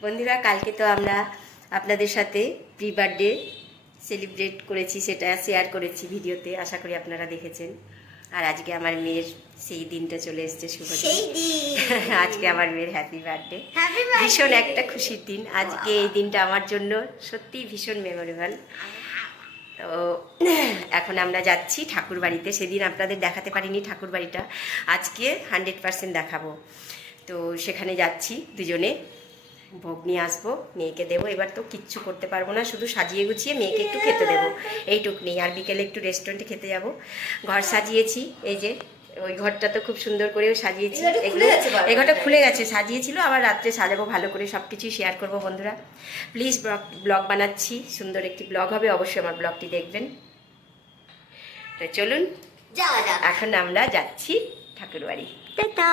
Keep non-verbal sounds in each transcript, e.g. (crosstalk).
বন্ধুরা কালকে তো আমরা আপনাদের সাথে প্রি বার্থডে সেলিব্রেট করেছি সেটা শেয়ার করেছি ভিডিওতে আশা করি আপনারা দেখেছেন। আর আজকে আমার মেয়ের সেই দিনটা চলে এসছে শুভ (laughs) আজকে আমার মেয়ের হ্যাপি বার্থডে ভীষণ একটা খুশির দিন। আজকে এই দিনটা আমার জন্য সত্যিই ভীষণ মেমোরেবল তো এখন আমরা যাচ্ছি ঠাকুর বাড়িতে। সেদিন আপনাদের দেখাতে পারিনি ঠাকুর বাড়িটা। আজকে হান্ড্রেড পার্সেন্ট দেখাবো। তো সেখানে যাচ্ছি দুজনে। ভোগ নিয়ে আসব মেয়েকে দেবো। এবার তো কিচ্ছু করতে পারব না শুধু সাজিয়ে গুছিয়ে মেয়েকে একটু খেতে দেবো। এইটুক নেই আর বিকেলে একটু রেস্টুরেন্টে খেতে যাব। ঘর সাজিয়েছি এই যে ওই ঘরটা তো খুব সুন্দর করেও সাজিয়েছি। এই ঘরটা খুলে এগুলো গেছে এই ঘরটা খুলে গেছে সাজিয়েছিল আবার রাত্রে সাজাবো ভালো করে সব কিছুই শেয়ার করব বন্ধুরা। প্লিজ ব্লগ বানাচ্ছি সুন্দর একটি ব্লগ হবে অবশ্যই আমার ব্লগটি দেখবেন। তো চলুন এখন আমরা যাচ্ছি ঠাকুর বাড়ি টাটা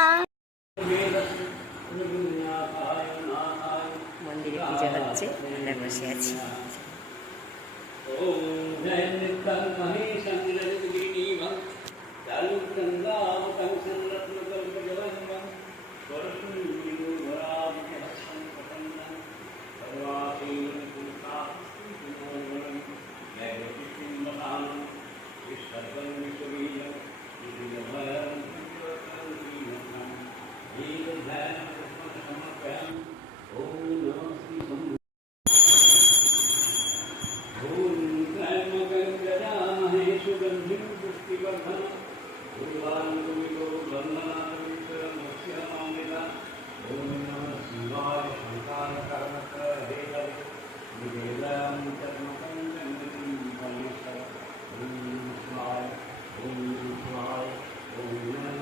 হচ্ছে আমরা বসে আছি। ভোগ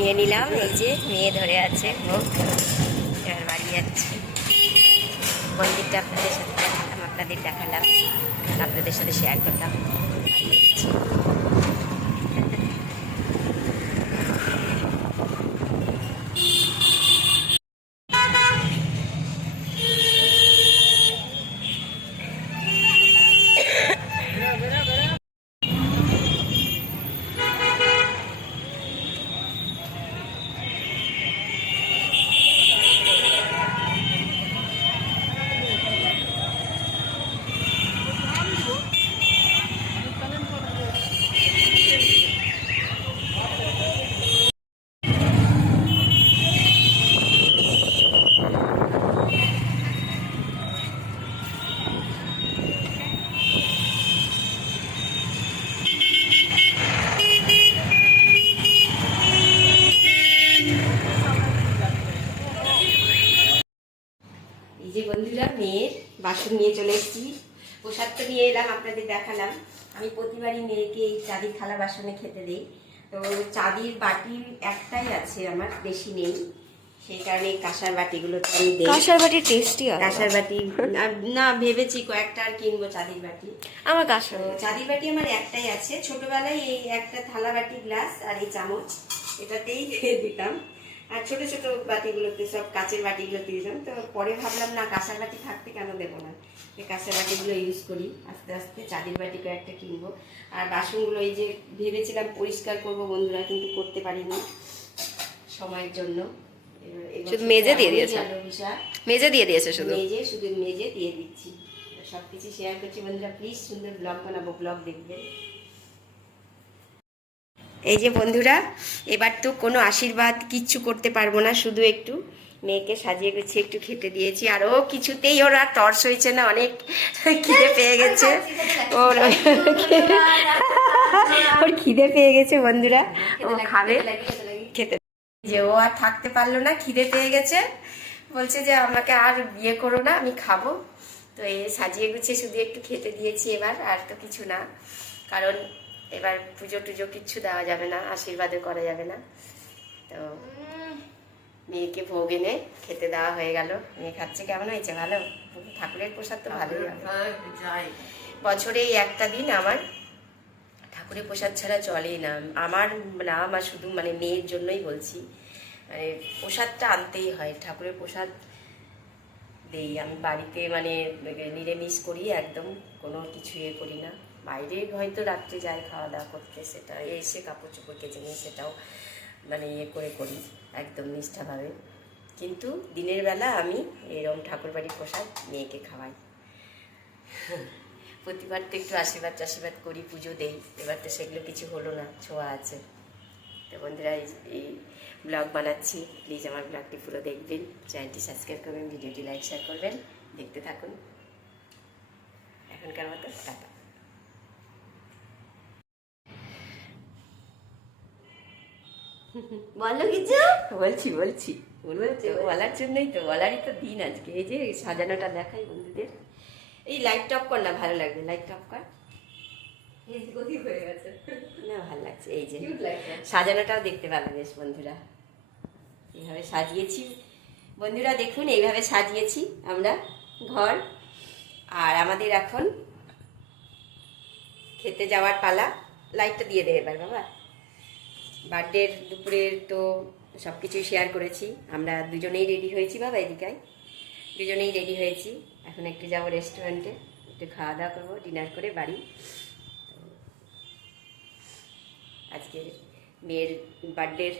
নিয়ে নিলাম, এই যে মেয়ে ধরে আছে ভোগ এবার বাড়ি যাচ্ছে মন্দিরটা আপনাদের সাথে দেখালাম, আপনাদের দেখালাম, আপনাদের সাথে শেয়ার করলাম বাড়ি যাচ্ছি। এই যে বন্ধুরা মেয়ের নিয়ে চলে এসেছি। প্রসাদ তো নিয়ে এলাম আপনাদের দেখালাম। আমি প্রতিবারই মেয়েকে এই চাঁদির থালা বাসনে খেতে দিই। তো চাঁদির বাটি একটাই আছে আমার বেশি নেই। সেই কারণে কাঁসার বাটিগুলো আমি দিই। কাঁসার বাটি টেস্টি কাঁসার বাটি না- না ভেবেছি কয়েকটা আর কিনবো চাঁদির বাটি। আমার কাঁসার চাঁদির বাটি আমার একটাই আছে। ছোটবেলায় এই একটা থালা বাটি গ্লাস আর এই চামচ এটাতেই খেয়ে দিতাম। আর ছোট ছোট বাটিগুলোতে সব কাঁচের বাটিগুলোতে দিতাম তো পরে ভাবলাম না কাঁসার বাটি থাকতে কেন দেবো না? এই কাঁসার বাটিগুলো ইউজ করি। আস্তে আস্তে চাঁদির বাটি কয়েকটা কিনবো। আর বাসনগুলো এই যে ভেবেছিলাম পরিষ্কার করব বন্ধুরা কিন্তু করতে পারিনি সময়ের জন্য। শুধু মেজে দিয়ে দিয়েছে। মেজে দিয়ে দিয়েছে শুধু। মেজে শুধু মেজে দিয়ে দিচ্ছি। সব কিছু শেয়ার করছি বন্ধুরা। প্লিজ সুন্দর ব্লগ বানাবো ব্লগ দেখবেন এই যে বন্ধুরা এবার তো কোনো আশীর্বাদ কিচ্ছু করতে পারব না শুধু একটু মেয়েকে সাজিয়ে গুছিয়ে একটু খেতে দিয়েছি। আর ও কিছুতেই ওর আর তর্স হয়েছে না অনেক খিদে পেয়ে গেছে। ওর (laughs) ওর খিদে পেয়ে গেছে বন্ধুরা। ও খাবে। খেতে যে ও আর থাকতে পারল না খিদে পেয়ে গেছে। বলছে যে আমাকে আর বিয়ে করো না আমি খাব। তো এই সাজিয়ে গুছিয়ে শুধু একটু খেতে দিয়েছি এবার আর তো কিছু না। কারণ এবার পুজো টুজো কিচ্ছু দেওয়া যাবে না, আশীর্বাদও করা যাবে না। তো মেয়েকে ভোগ এনে খেতে দেওয়া হয়ে গেল। মেয়ে খাচ্ছে, কেমন হয়েছে? ভালো? ঠাকুরের প্রসাদ তো ভালোই বছরে এই একটা দিন আমার ঠাকুরের প্রসাদ ছাড়া চলেই না। আমার না আমার শুধু মানে মেয়ের জন্যই বলছি। মানে প্রসাদটা আনতেই হয়। ঠাকুরের প্রসাদ দেই। আমি বাড়িতে মানে নিরামিষ করি, একদম কোনো কিছু ইয়ে করি না। বাইরে হয়তো রাত্রে যাই খাওয়া দাওয়া করতে, সেটা এসে কাপড় চোপড় কেচে নিয়ে সেটাও মানে ইয়ে করে করি, একদম নিষ্ঠাভাবে। কিন্তু দিনের বেলা আমি এরকম ঠাকুরবাড়ির প্রসাদ মেয়েকে খাওয়াই। (laughs) প্রতিবার তো একটু আশীর্বাদ টাশীর্বাদ করি, পুজো দেই। এবার তো সেগুলো কিছু হলো না, ছোঁয়া আছে। তো বন্ধুরা, এই এই ব্লগ বানাচ্ছি। প্লিজ আমার ব্লগটি পুরো দেখবেন। চ্যানেলটি সাবস্ক্রাইব করবেন, ভিডিওটি লাইক, শেয়ার করবেন। দেখতে থাকুন। এখনকার মতো, টাটা। বলো কিছু? বলছি বলছি। বলার জন্যই তো বলারই তো দিন আজকে। এই যে সাজানোটা দেখাই বন্ধুদের। এই লাইট অফ কর না ভালো লাগবে। লাইট অফ কর। না ভালো লাগছে। এই যে সাজানোটাও দেখতে পাবে বেশ বন্ধুরা। এইভাবে সাজিয়েছি। বন্ধুরা দেখুন এইভাবে সাজিয়েছি আমরা ঘর। আর আমাদের এখন খেতে যাওয়ার পালা। লাইটটা দিয়ে দে এবার বাবা। বার্থডের দুপুরের তো সব কিছুই শেয়ার করেছি। আমরা দুজনেই রেডি হয়েছি বাবা এদিকায় দুজনেই রেডি হয়েছি। এখন একটু যাব রেস্টুরেন্টে একটু খাওয়া দাওয়া করব ডিনার করে বাড়ি। আজকের মেয়ের বার্থডের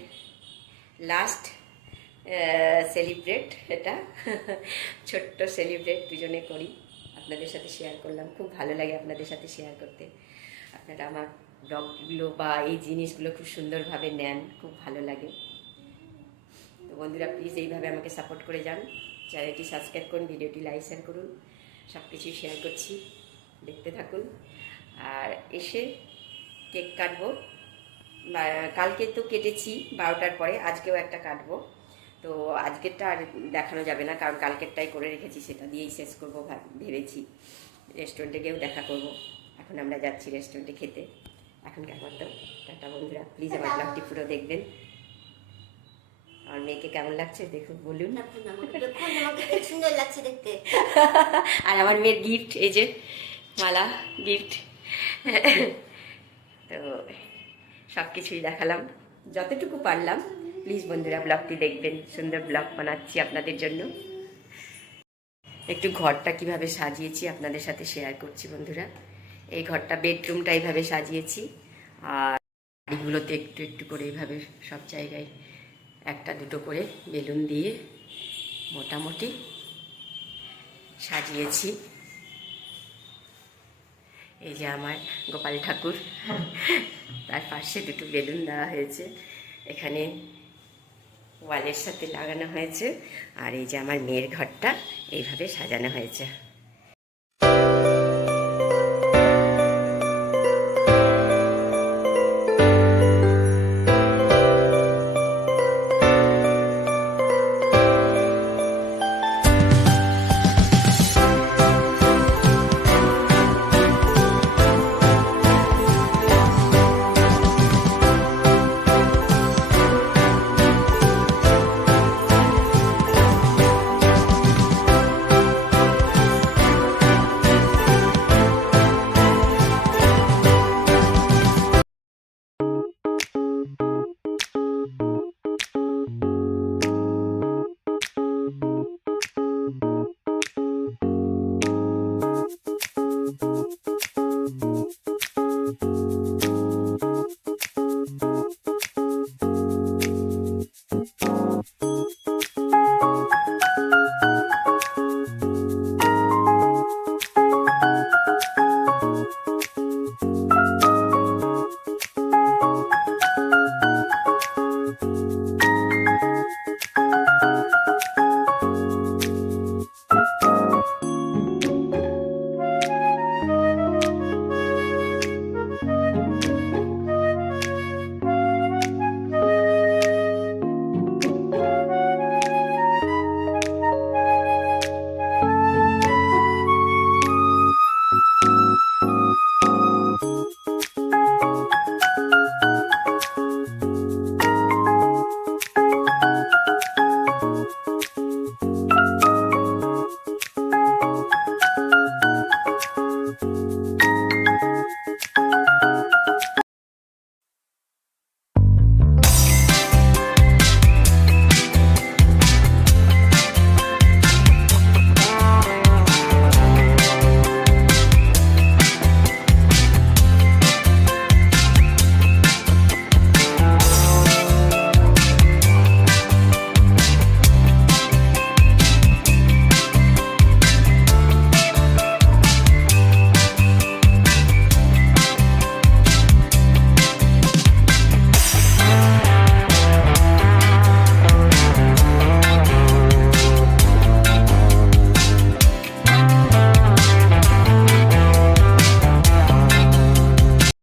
লাস্ট সেলিব্রেট এটা। ছোট্ট সেলিব্রেট দুজনে করি। আপনাদের সাথে শেয়ার করলাম। খুব ভালো লাগে আপনাদের সাথে শেয়ার করতে। আপনারা আমার ব্লগগুলো বা এই জিনিসগুলো খুব সুন্দরভাবে নেন, খুব ভালো লাগে। তো বন্ধুরা প্লিজ এইভাবে আমাকে সাপোর্ট করে যান। চ্যানেলটি সাবস্ক্রাইব করুন ভিডিওটি লাইক শেয়ার করুন। সব কিছুই শেয়ার করছি। দেখতে থাকুন। আর এসে কেক কাটবো। কালকে তো কেটেছি বারোটার পরে, আজকেও একটা কাটবো। তো আজকেরটা আর দেখানো যাবে না, কারণ কালকেরটাই করে রেখেছি, সেটা দিয়েই শেষ করব ভাব- ভেবেছি। রেস্টুরেন্টে গিয়েও দেখা করব। এখন আমরা যাচ্ছি রেস্টুরেন্টে খেতে। এখনকার মতো। টাটা বন্ধুরা প্লিজ আমার ব্লগটি পুরো দেখবেন। আমার মেয়েকে কেমন লাগছে দেখুন বলুন। সুন্দর লাগছে দেখতে। (laughs) আর আমার মেয়ের গিফট এই যে মালা গিফট তো সব কিছুই দেখালাম। যতটুকু পারলাম প্লিজ বন্ধুরা ব্লগটি দেখবেন। সুন্দর ব্লগ বানাচ্ছি আপনাদের জন্য। একটু ঘরটা কীভাবে সাজিয়েছি আপনাদের সাথে শেয়ার করছি বন্ধুরা। এই ঘরটা বেডরুমটা এইভাবে সাজিয়েছি। আর বাড়িগুলোতে একটু একটু করে এইভাবে সব জায়গায় একটা দুটো করে বেলুন দিয়ে মোটামুটি সাজিয়েছি। এই যে আমার গোপাল ঠাকুর, তার পাশে দুটো বেলুন দেওয়া হয়েছে। এখানে ওয়ালের সাথে লাগানো হয়েছে। আর এই যে আমার মেয়ের ঘরটা এইভাবে সাজানো হয়েছে।